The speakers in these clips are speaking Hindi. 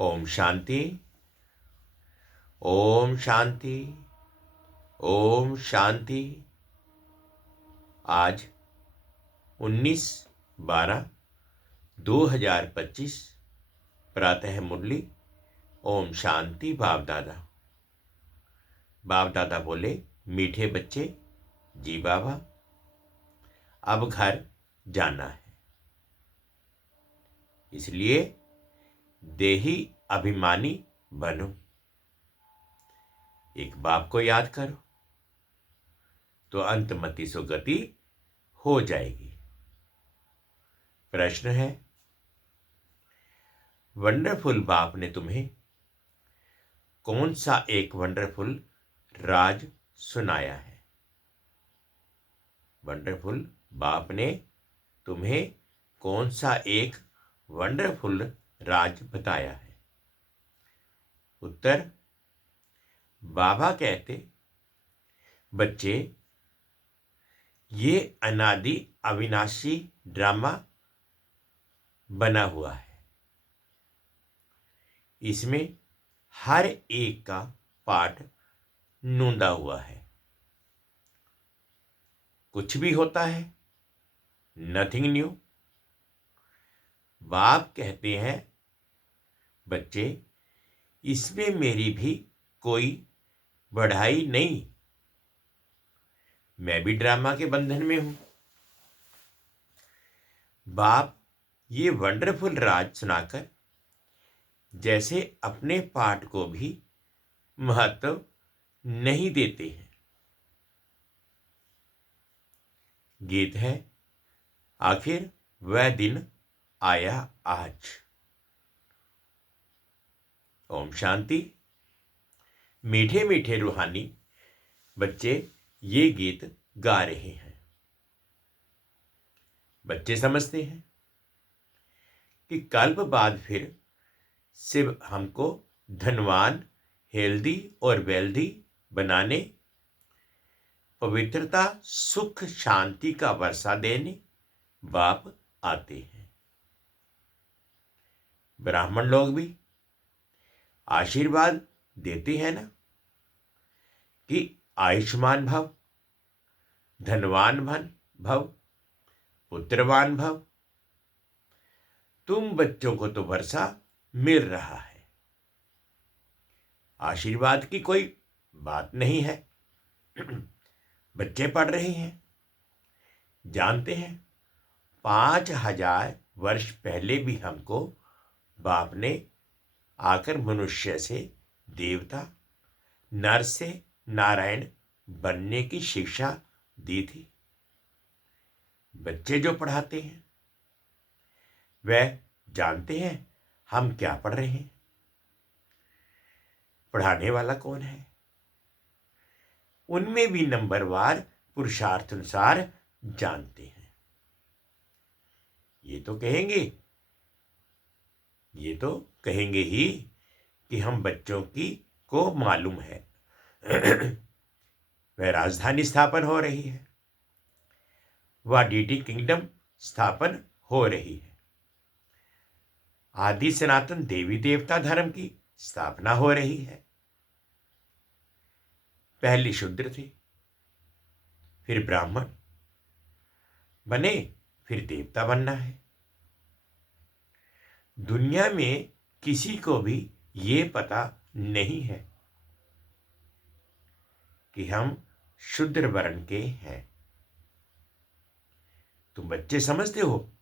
ओम शांति। ओम शांति। ओम शांति। आज 19/12/2025 प्रातः मुरली। ओम शांति। बाप दादा बोले, मीठे बच्चे, जी बाबा, अब घर जाना है, इसलिए देही अभिमानी बनो। एक बाप को याद करो तो अंतमति सुगति हो जाएगी। प्रश्न है, वंडरफुल बाप ने तुम्हें कौन सा एक वंडरफुल राज सुनाया है? वंडरफुल बाप ने तुम्हें कौन सा एक वंडरफुल राज बताया है? उत्तर, बाबा कहते, बच्चे, ये अनादि अविनाशी ड्रामा बना हुआ है। इसमें हर एक का पार्ट नूंदा हुआ है। कुछ भी होता है, नथिंग न्यू। बाप कहते हैं, बच्चे, इसमें मेरी भी कोई बढ़ाई नहीं, मैं भी ड्रामा के बंधन में हूं। बाप ये वंडरफुल राज सुनाकर जैसे अपने पाठ को भी महत्व नहीं देते हैं। गीत है, आखिर वह दिन आया आज। ओम शांति। मीठे मीठे रूहानी बच्चे ये गीत गा रहे हैं। बच्चे समझते हैं कि कल्प बाद फिर शिव हमको धनवान, हेल्दी और वेल्दी बनाने, पवित्रता, सुख, शांति का वर्षा देने बाप आते हैं। ब्राह्मण लोग भी आशीर्वाद देते हैं ना कि आयुष्मान भव, धनवान भव, पुत्रवान भव। तुम बच्चों को तो वर्षा मिल रहा है, आशीर्वाद की कोई बात नहीं है। बच्चे पढ़ रहे हैं, जानते हैं 5000 वर्ष पहले भी हमको बाप ने आकर मनुष्य से देवता, नर से नारायण बनने की शिक्षा दी थी। बच्चे जो पढ़ाते हैं वह जानते हैं हम क्या पढ़ रहे हैं। पढ़ाने वाला कौन है? उनमें भी नंबरवार पुरुषार्थ अनुसार जानते हैं। ये तो कहेंगे ही कि हम बच्चों को मालूम है। वह राजधानी स्थापन हो रही है, वह डीटी किंगडम स्थापन हो रही है, आदि सनातन देवी देवता धर्म की स्थापना हो रही है। पहले शूद्र थे, फिर ब्राह्मण बने, फिर देवता बनना है। दुनिया में किसी को भी ये पता नहीं है कि हम शूद्र वर्ण के हैं। तुम बच्चे समझते हो,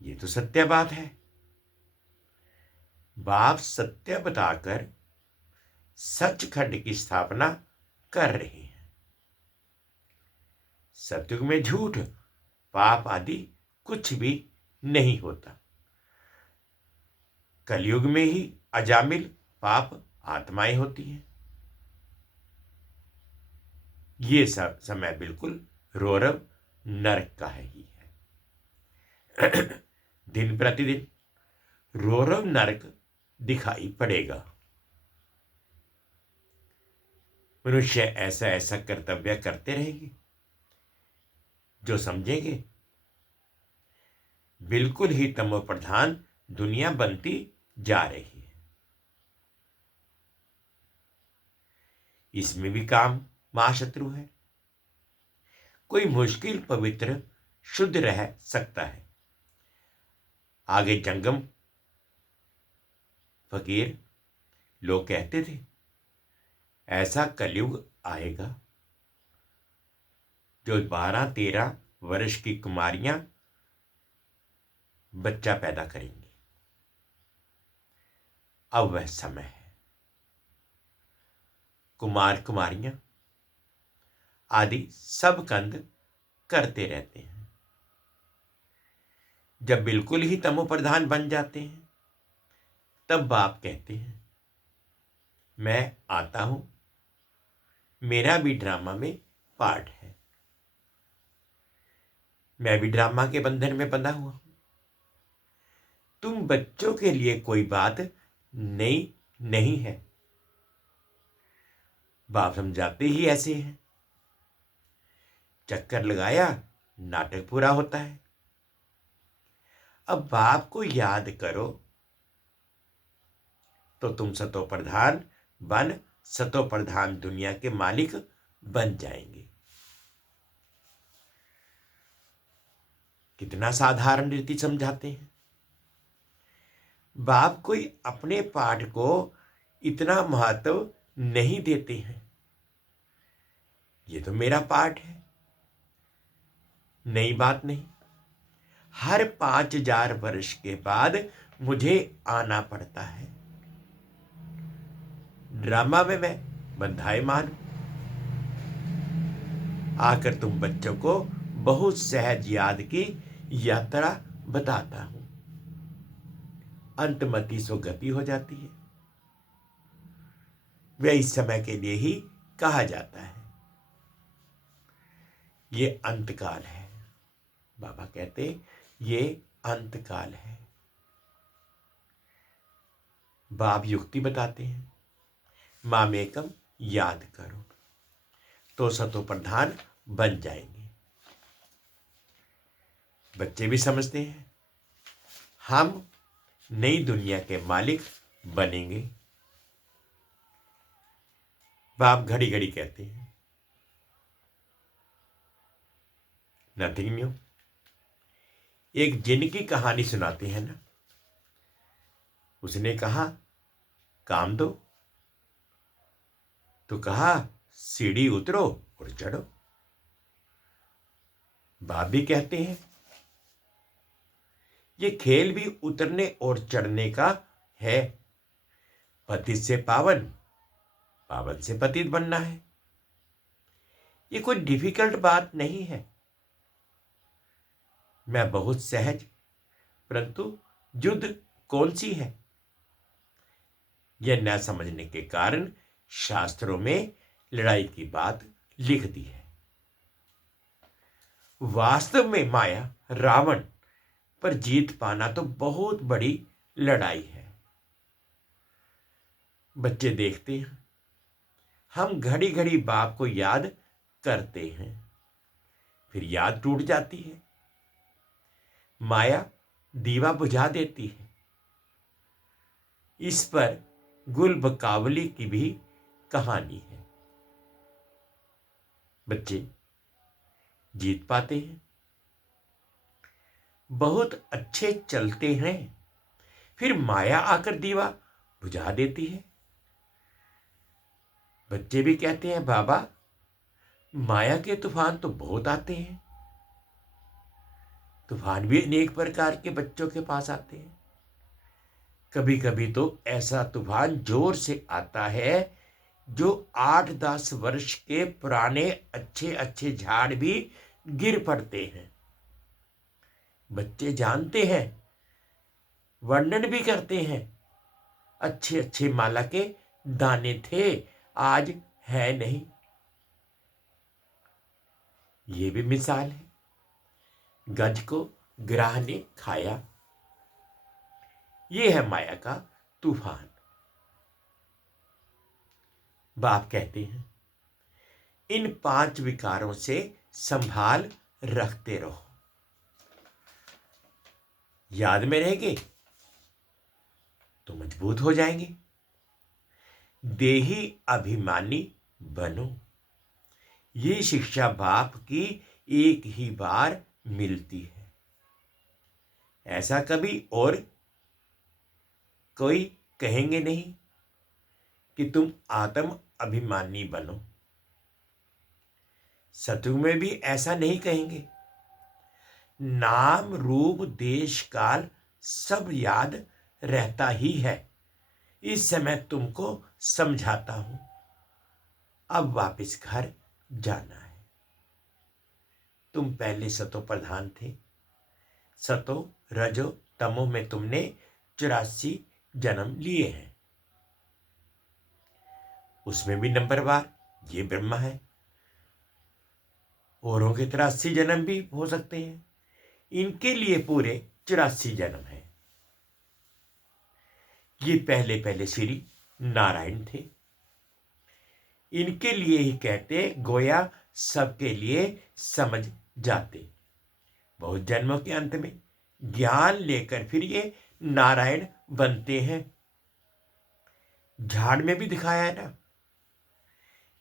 ये तो सत्य बात है। बाप सत्य बताकर सचखंड की स्थापना कर रहे हैं। सतयुग में झूठ, पाप आदि कुछ भी नहीं होता। कलयुग में ही अजामिल पाप आत्माएं होती हैं। ये सब समय बिल्कुल रौरव नरक का ही है। दिन प्रतिदिन रौरव नरक दिखाई पड़ेगा। मनुष्य ऐसा ऐसा कर्तव्य करते रहेंगे, जो समझेंगे बिल्कुल ही तमो प्रधान दुनिया बनती जा रही है। इसमें भी काम महाशत्रु है। कोई मुश्किल पवित्र शुद्ध रह सकता है। आगे जंगम फकीर लोग कहते थे, ऐसा कलयुग आएगा जो 12-13 वर्ष की कुमारियां बच्चा पैदा करेंगी। अब वह समय है। कुमार कुमारियां आदि सब कंद करते रहते हैं। जब बिल्कुल ही तमो प्रधान बन जाते हैं, तब बाप कहते हैं, मैं आता हूं, मेरा भी ड्रामा में पार्ट है। मैं भी ड्रामा के बंधन में बंधा हुआ हूं। तुम बच्चों के लिए कोई बात नई नहीं है। बाप समझाते ही ऐसे हैं। चक्कर लगाया, नाटक पूरा होता है। अब बाप को याद करो तो तुम सतो प्रधान बन सतो प्रधान दुनिया के मालिक बन जाएंगे। कितना साधारण रीति समझाते हैं। बाप कोई अपने पाठ को इतना महत्व नहीं देते हैं। ये तो मेरा पाठ है, नई बात नहीं। हर 5000 वर्ष के बाद मुझे आना पड़ता है। ड्रामा में मैं बंधाएमान आकर तुम बच्चों को बहुत सहज याद की यात्रा बताता हूं। अंतमति सो गति हो जाती है। वह इस समय के लिए ही कहा जाता है। ये अंतकाल है। बाबा कहते ये अंतकाल है। बाप युक्ति बताते हैं, मामेकम याद करो तो सतो प्रधान बन जाएंगे। बच्चे भी समझते हैं हम नई दुनिया के मालिक बनेंगे। बाप घड़ी घड़ी कहते हैं नथिंग न्यू। एक जिन की कहानी सुनाते हैं ना, उसने कहा काम दो, तो कहा सीढ़ी उतरो और चढ़ो। बाप भी कहते हैं ये खेल भी उतरने और चढ़ने का है। पतित से पावन, पावन से पतित बनना है। ये कोई डिफिकल्ट बात नहीं है। मैं बहुत सहज, परंतु युद्ध कौन सी है यह न समझने के कारण शास्त्रों में लड़ाई की बात लिख दी है। वास्तव में माया रावण पर जीत पाना तो बहुत बड़ी लड़ाई है। बच्चे देखते हैं हम घड़ी घड़ी बाप को याद करते हैं, फिर याद टूट जाती है। माया दीवा बुझा देती है। इस पर गुल बकावली की भी कहानी है। बच्चे जीत पाते हैं, बहुत अच्छे चलते हैं, फिर माया आकर दीवा बुझा देती है। बच्चे भी कहते हैं बाबा माया के तूफान तो बहुत आते हैं। तूफान भी अनेक प्रकार के बच्चों के पास आते हैं। कभी कभी तो ऐसा तूफान जोर से आता है जो 8-10 वर्ष के पुराने अच्छे अच्छे झाड़ भी गिर पड़ते हैं। बच्चे जानते हैं, वर्णन भी करते हैं, अच्छे अच्छे माला के दाने थे, आज है नहीं। ये भी मिसाल है। गज को ग्राह ने खाया। ये है माया का तूफान। बाप कहते हैं इन 5 विकारों से संभाल रखते रहो। याद में रहेंगे तो मजबूत हो जाएंगे। देही अभिमानी बनो। ये शिक्षा बाप की एक ही बार मिलती है। ऐसा कभी और कोई कहेंगे नहीं कि तुम आत्म अभिमानी बनो। सतयुग में भी ऐसा नहीं कहेंगे। नाम रूप देश काल सब याद रहता ही है। इस समय तुमको समझाता हूं, अब वापस घर जाना है। तुम पहले सतो प्रधान थे। सतो रजो तमो में तुमने 84 जन्म लिए हैं। उसमें भी नंबरवार ये ब्रह्मा है। औरों के 83 जन्म भी हो सकते हैं, इनके लिए पूरे 84 जन्म है। ये पहले पहले श्री नारायण थे। इनके लिए ही कहते गोया सबके लिए समझ जाते। बहुत जन्मों के अंत में ज्ञान लेकर फिर ये नारायण बनते हैं। झाड़ में भी दिखाया है ना,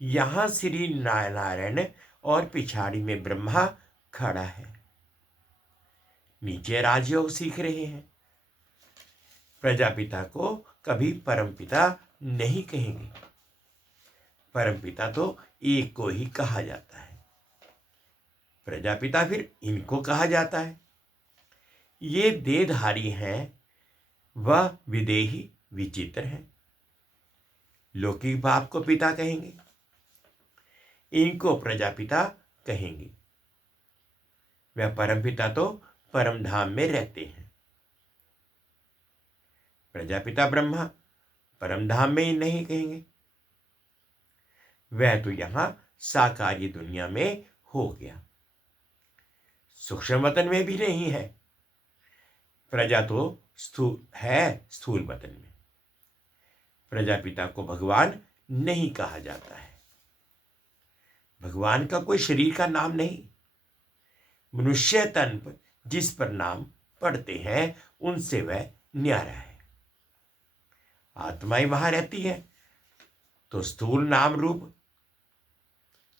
यहां श्री नारायण और पिछाड़ी में ब्रह्मा खड़ा है। नीचे राजयोग सीख रहे हैं। प्रजापिता को कभी परमपिता नहीं कहेंगे। परमपिता तो एक को ही कहा जाता है। प्रजापिता फिर इनको कहा जाता है। ये देहधारी हैं, वह विदेही विचित्र है। लौकिक बाप को पिता कहेंगे, इनको प्रजापिता कहेंगे। वह परमपिता तो परम धाम में रहते हैं। प्रजापिता ब्रह्मा परम धाम में ही नहीं कहेंगे। वह तो यहां साकारी दुनिया में हो गया, सूक्ष्म वतन में भी नहीं है। प्रजा तो स्थूल वतन में। प्रजापिता को भगवान नहीं कहा जाता है। भगवान का कोई शरीर का नाम नहीं। मनुष्य तन पर जिस पर नाम पढ़ते हैं उनसे वह न्यारा है। आत्मा ही वहां रहती है तो स्थूल नाम रूप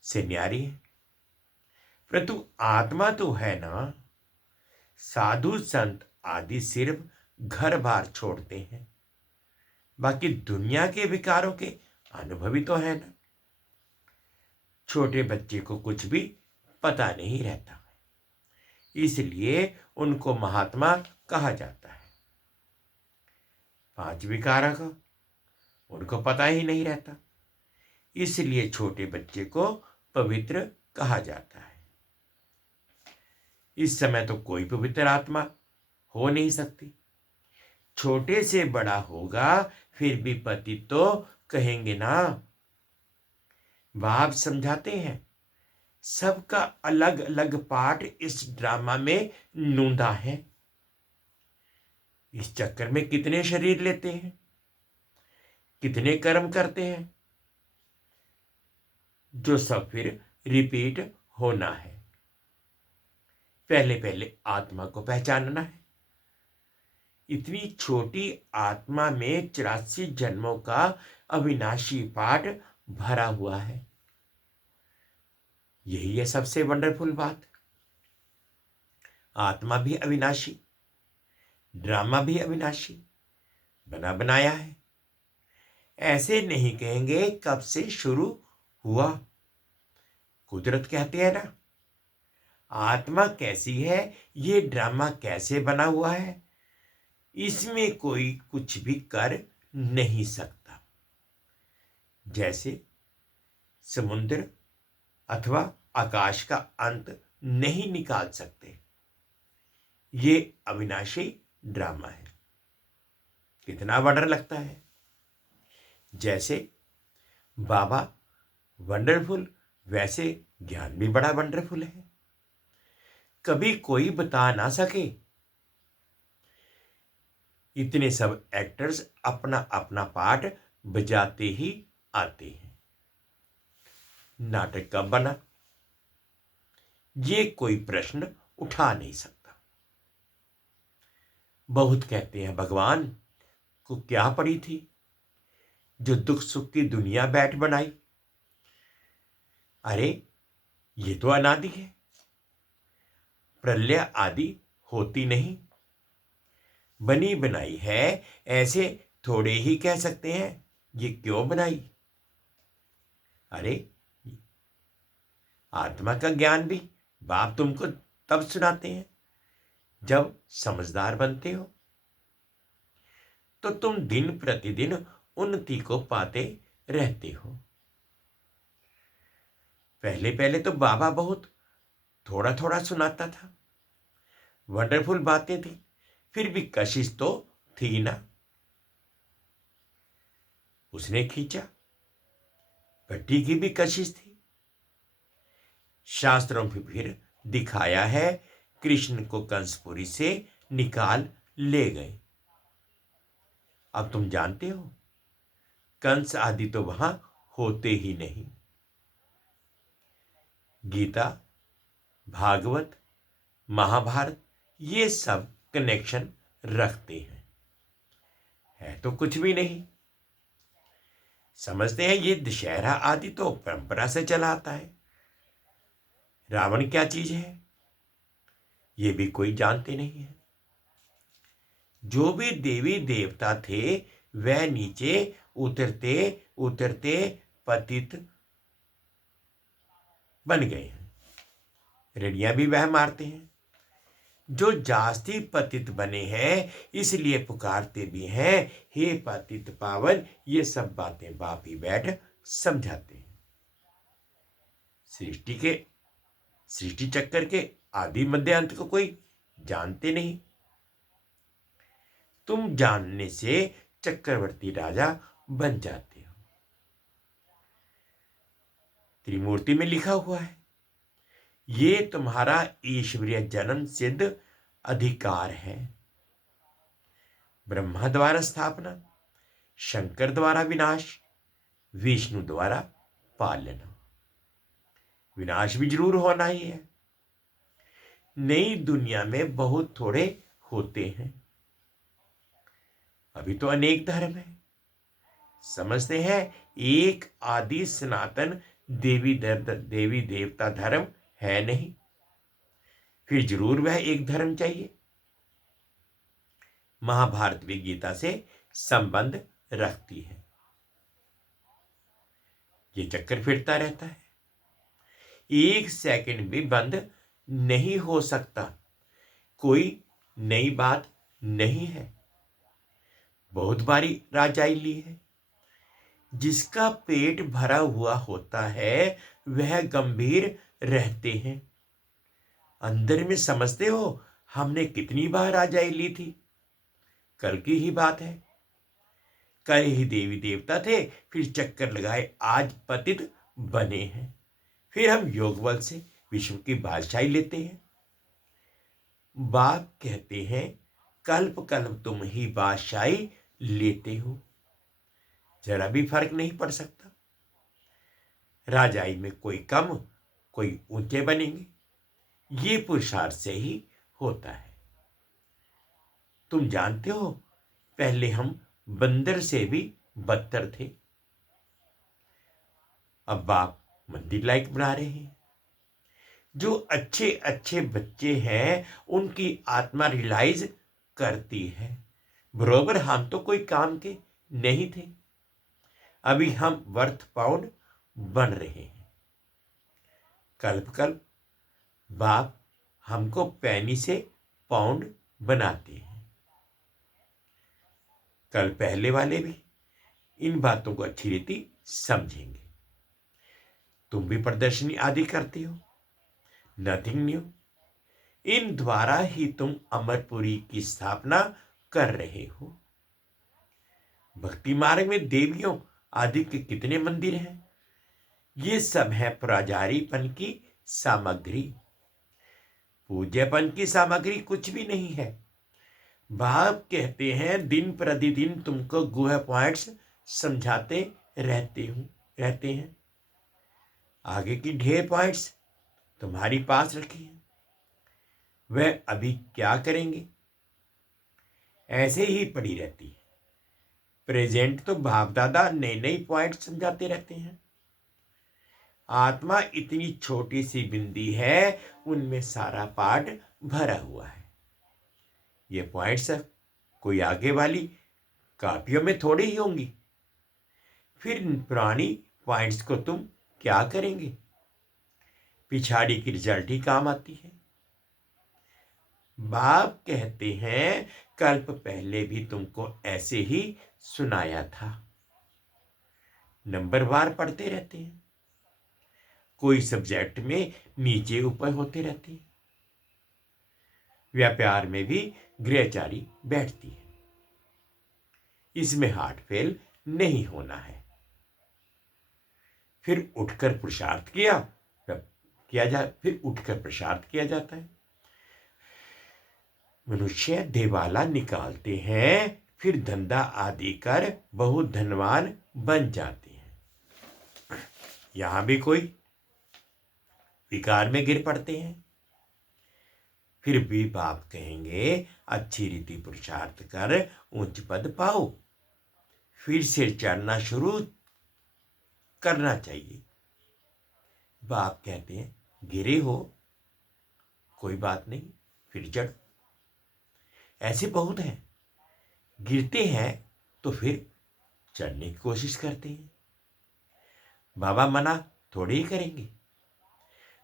से न्यारी है। परंतु आत्मा तो है ना। साधु संत आदि सिर्फ घर बार छोड़ते हैं, बाकी दुनिया के विकारों के अनुभवी तो है ना। छोटे बच्चे को कुछ भी पता नहीं रहता, इसलिए उनको महात्मा कहा जाता है। 5 विकारक उनको पता ही नहीं रहता, इसलिए छोटे बच्चे को पवित्र कहा जाता है। इस समय तो कोई पवित्र आत्मा हो नहीं सकती। छोटे से बड़ा होगा फिर भी पति तो कहेंगे ना। बाप समझाते हैं, सबका अलग अलग पार्ट इस ड्रामा में नूंदा है। इस चक्कर में कितने शरीर लेते हैं, कितने कर्म करते हैं, जो सब फिर रिपीट होना है। पहले पहले आत्मा को पहचानना है। इतनी छोटी आत्मा में 84 जन्मों का अविनाशी पाठ भरा हुआ है। यही है सबसे वंडरफुल बात। आत्मा भी अविनाशी, ड्रामा भी अविनाशी बना बनाया है। ऐसे नहीं कहेंगे कब से शुरू हुआ। कुदरत कहते हैं ना, आत्मा कैसी है, ये ड्रामा कैसे बना हुआ है, इसमें कोई कुछ भी कर नहीं सकता। जैसे समुद्र अथवा आकाश का अंत नहीं निकाल सकते, ये अविनाशी ड्रामा है। कितना वंडर लगता है। जैसे बाबा वंडरफुल, वैसे ज्ञान भी बड़ा वंडरफुल है। कभी कोई बता ना सके। इतने सब एक्टर्स अपना अपना पार्ट बजाते ही आते हैं। नाटक कब बना, ये कोई प्रश्न उठा नहीं सकता। बहुत कहते हैं भगवान को क्या पड़ी थी जो दुख सुख की दुनिया बैठ बनाई? अरे ये तो अनादि है, प्रलय आदि होती नहीं, बनी बनाई है। ऐसे थोड़े ही कह सकते हैं ये क्यों बनाई। अरे आत्मा का ज्ञान भी बाप तुमको तब सुनाते हैं जब समझदार बनते हो, तो तुम दिन प्रतिदिन उन्नति को पाते रहते हो। पहले पहले तो बाबा बहुत थोड़ा थोड़ा सुनाता था, वंडरफुल बातें थी, फिर भी कशिश तो थी ना। उसने खींचा, भट्टी की भी कशिश थी। शास्त्रों में फिर दिखाया है, कृष्ण को कंसपुरी से निकाल ले गए। अब तुम जानते हो कंस आदि तो वहां होते ही नहीं। गीता, भागवत, महाभारत ये सब कनेक्शन रखते हैं, है तो कुछ भी नहीं। समझते हैं ये दशहरा आदि तो परंपरा से चला आता है। रावण क्या चीज है ये भी कोई जानते नहीं है। जो भी देवी देवता थे वह नीचे उतरते उतरते पतित बन गए हैं। रेडियां भी वह मारते हैं। जो जास्ती पतित बने हैं इसलिए पुकारते भी हैं, हे पतित पावन। ये सब बातें बाप ही बैठ समझाते हैं। सृष्टि चक्कर के आदि मध्य अंत को कोई जानते नहीं। तुम जानने से चक्रवर्ती राजा बन जाते हो। त्रिमूर्ति में लिखा हुआ है ये तुम्हारा ईश्वरीय जन्म सिद्ध अधिकार है। ब्रह्मा द्वारा स्थापना, शंकर द्वारा विनाश, विष्णु द्वारा पालन। विनाश भी जरूर होना ही है। नई दुनिया में बहुत थोड़े होते हैं। अभी तो अनेक धर्म है। समझते हैं एक आदि सनातन देवी देवता धर्म है नहीं, फिर जरूर वह एक धर्म चाहिए। महाभारत भी गीता से संबंध रखती है। ये चक्कर फिरता रहता है, एक सेकंड भी बंद नहीं हो सकता। कोई नई बात नहीं है। बहुत बारी राजाई ली है। जिसका पेट भरा हुआ होता है वह गंभीर रहते हैं। अंदर में समझते हो हमने कितनी बार राजाई ली थी। कल की ही बात है। कल ही देवी देवता थे, फिर चक्कर लगाए आज पतित बने हैं। फिर हम योग बल से विश्व की बादशाही लेते हैं। बाप कहते हैं कल्प कल्प तुम ही बादशाही लेते हो। जरा भी फर्क नहीं पड़ सकता। राजाई में कोई कम कोई ऊंचे बनेंगे, ये पुरुषार्थ से ही होता है। तुम जानते हो पहले हम बंदर से भी बदतर थे। अब बाप मंदिर लायक बना रहे हैं। जो अच्छे अच्छे बच्चे हैं उनकी आत्मा रियलाइज करती है बरोबर हम तो कोई काम के नहीं थे। अभी हम वर्थ पाउंड बन रहे हैं। कल्प कल्प बाप हमको पैनी से पाउंड बनाते हैं। कल पहले वाले भी इन बातों को अच्छी रीति समझेंगे। तुम भी प्रदर्शनी आदि करते हो, नथिंग न्यू। इन द्वारा ही तुम अमरपुरी की स्थापना कर रहे हो। भक्ति मार्ग में देवियों आदि के कितने मंदिर हैं। ये सब है पुराजारीपन की सामग्री। पूज्यपन की सामग्री कुछ भी नहीं है। बाप कहते हैं दिन प्रतिदिन तुमको गुह पॉइंट्स समझाते रहते हैं। आगे की ढेर पॉइंट्स तुम्हारी पास रखी है। वह अभी क्या करेंगे, ऐसे ही पड़ी रहती है। प्रेजेंट तो बाप दादा नए नए पॉइंट समझाते रहते हैं। आत्मा इतनी छोटी सी बिंदी है, उनमें सारा पाठ भरा हुआ है। ये पॉइंट्स कोई आगे वाली कापियों में थोड़ी ही होंगी। फिर पुरानी पॉइंट्स को तुम क्या करेंगे? पिछाड़ी की रिजल्ट ही काम आती है। बाप कहते हैं कल्प पहले भी तुमको ऐसे ही सुनाया था। नंबरवार पढ़ते रहते हैं, कोई सब्जेक्ट में नीचे ऊपर होते रहते हैं। व्यापार में भी गृहचारी बैठती है। इसमें हार्ट फेल नहीं होना है। फिर उठकर पुरुषार्थ फिर उठकर पुरुषार्थ किया जाता है। मनुष्य देवाला निकालते हैं, फिर धंधा आदि कर बहुत धनवान बन जाते हैं। यहां भी कोई विकार में गिर पड़ते हैं, फिर भी बाप कहेंगे अच्छी रीति पुरुषार्थ कर उच्च पद पाओ। फिर से चढ़ना शुरू करना चाहिए। बाप कहते हैं गिरे हो, कोई बात नहीं, फिर चढ़ो। ऐसे बहुत हैं, गिरते हैं तो फिर चढ़ने की कोशिश करते हैं। बाबा मना थोड़ी ही करेंगे।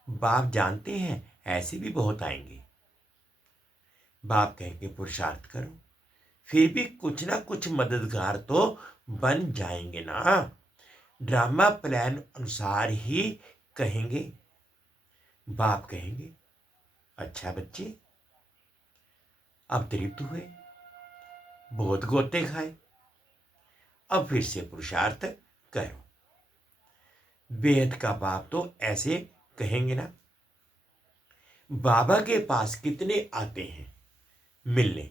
बाप जानते हैं ऐसे भी बहुत आएंगे। बाप कहेंगे पुरुषार्थ करो, फिर भी कुछ ना कुछ मददगार तो बन जाएंगे ना। ड्रामा प्लान अनुसार ही कहेंगे। बाप कहेंगे अच्छा बच्चे, अब तृप्त हुए, बहुत गोते खाए, अब फिर से पुरुषार्थ करो। बेहद का बाप तो ऐसे कहेंगे ना। बाबा के पास कितने आते हैं मिलने।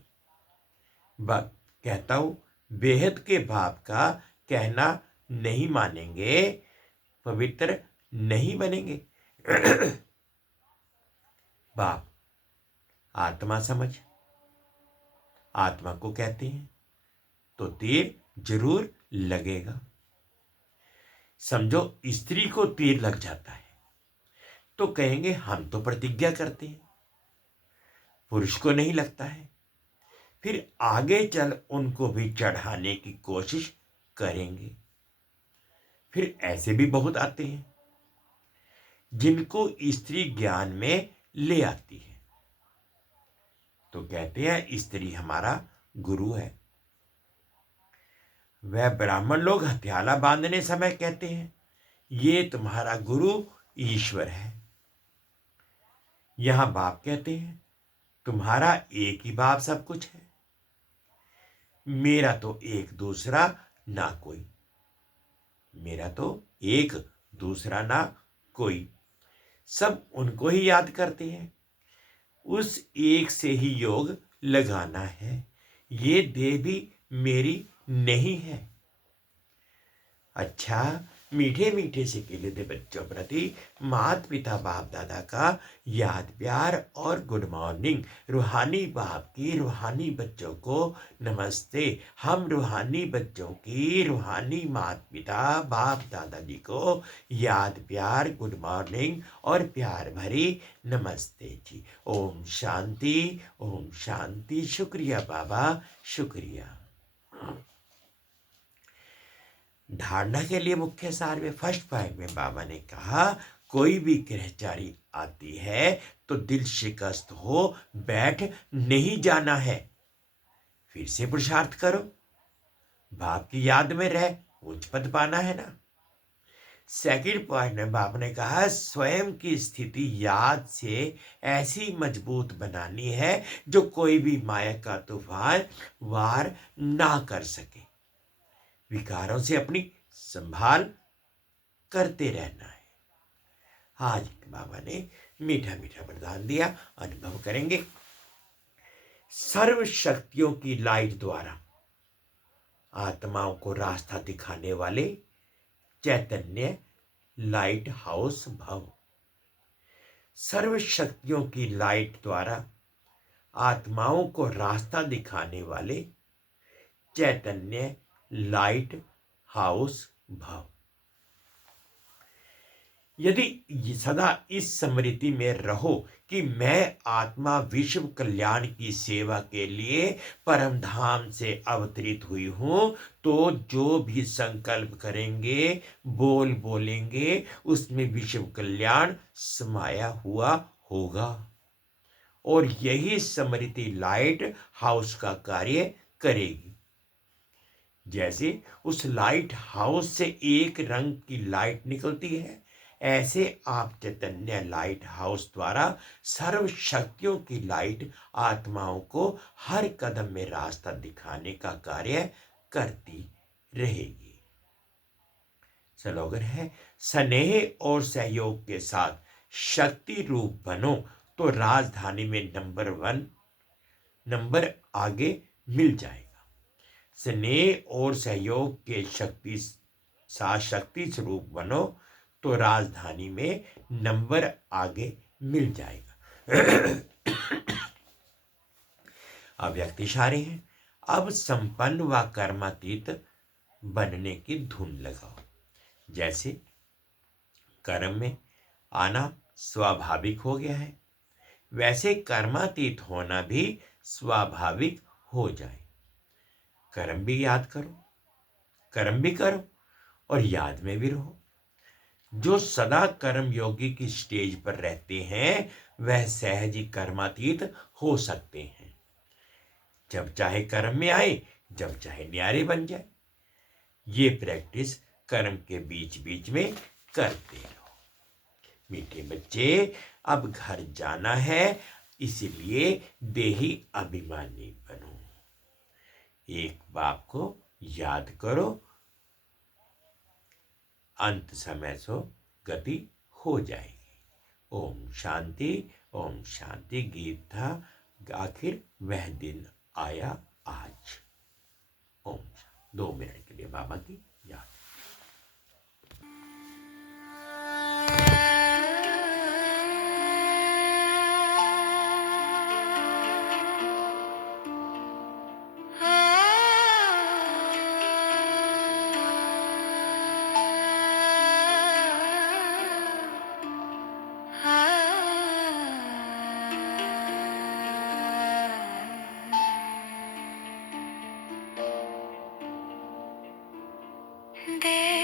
बाप कहता हूं बेहद के बाप का कहना नहीं मानेंगे, पवित्र नहीं बनेंगे। बाप आत्मा समझ, आत्मा को कहते हैं तो तीर जरूर लगेगा। समझो स्त्री को तीर लग जाता है तो कहेंगे हम तो प्रतिज्ञा करते हैं, पुरुष को नहीं लगता है। फिर आगे चल उनको भी चढ़ाने की कोशिश करेंगे। फिर ऐसे भी बहुत आते हैं जिनको स्त्री ज्ञान में ले आती है, तो कहते हैं स्त्री हमारा गुरु है। वह ब्राह्मण लोग हथियाला बांधने समय कहते हैं ये तुम्हारा गुरु ईश्वर है। यहां बाप कहते हैं तुम्हारा एक ही बाप सब कुछ है, मेरा तो एक दूसरा ना कोई। मेरा तो एक दूसरा ना कोई। सब उनको ही याद करते हैं, उस एक से ही योग लगाना है। ये देह भी मेरी नहीं है। अच्छा, मीठे मीठे से खिलते बच्चों प्रति माता पिता बाप दादा का याद प्यार और गुड मॉर्निंग। रूहानी बाप की रूहानी बच्चों को नमस्ते। हम रूहानी बच्चों की रूहानी माता पिता बाप दादाजी को याद प्यार गुड मॉर्निंग और प्यार भरी नमस्ते जी। ओम शांति, ओम शांति। शुक्रिया बाबा, शुक्रिया। धारणा के लिए मुख्य सार में फर्स्ट पॉइंट में बाबा ने कहा कोई भी गृहचारी आती है तो दिल शिकस्त हो बैठ नहीं जाना है, फिर से पुरुषार्थ करो, बाप की याद में रह उच्च पद पाना है ना। सेकंड पॉइंट में बाप ने कहा स्वयं की स्थिति याद से ऐसी मजबूत बनानी है जो कोई भी माया का तूफान वार ना कर सके। विकारों से अपनी संभाल करते रहना है। आज बाबा ने मीठा मीठा वरदान दिया, अनुभव करेंगे। सर्व शक्तियों की लाइट द्वारा आत्माओं को रास्ता दिखाने वाले चैतन्य लाइट हाउस भव। सर्व शक्तियों की लाइट द्वारा आत्माओं को रास्ता दिखाने वाले चैतन्य लाइट हाउस भव। यदि सदा इस स्मृति में रहो कि मैं आत्मा विश्व कल्याण की सेवा के लिए परम धाम से अवतरित हुई हूं, तो जो भी संकल्प करेंगे, बोलेंगे, उसमें विश्व कल्याण समाया हुआ होगा। और यही स्मृति लाइट हाउस का कार्य करेगी। जैसे उस लाइट हाउस से एक रंग की लाइट निकलती है, ऐसे आप चैतन्य लाइट हाउस द्वारा सर्व शक्तियों की लाइट आत्माओं को हर कदम में रास्ता दिखाने का कार्य करती रहेगी। स्लोगन है, स्नेह और सहयोग के साथ शक्ति रूप बनो तो राजधानी में नंबर आगे मिल जाएगा। स्नेह और सहयोग के शक्ति स्वरूप बनो तो राजधानी में नंबर आगे मिल जाएगा। अव्यक्त इशारे हैं। अब संपन्न व कर्मातीत बनने की धुन लगाओ। जैसे कर्म में आना स्वाभाविक हो गया है, वैसे कर्मातीत होना भी स्वाभाविक हो जाए। कर्म भी याद करो, कर्म भी करो और याद में भी रहो। जो सदा कर्म योगी की स्टेज पर रहते हैं, वह सहज ही कर्मातीत हो सकते हैं। जब चाहे कर्म में आए, जब चाहे न्यारे बन जाए। ये प्रैक्टिस कर्म के बीच बीच में करते रहो। मीठे बच्चे, अब घर जाना है, इसलिए देही अभिमानी बनो। एक बाप को याद करो, अंत समय सो गति हो जाएगी। ओम शांति, ओम शांति। गीत था, आखिर वह दिन आया आज। ओम शांति। 2 मिनट के लिए बाबा की याद। दे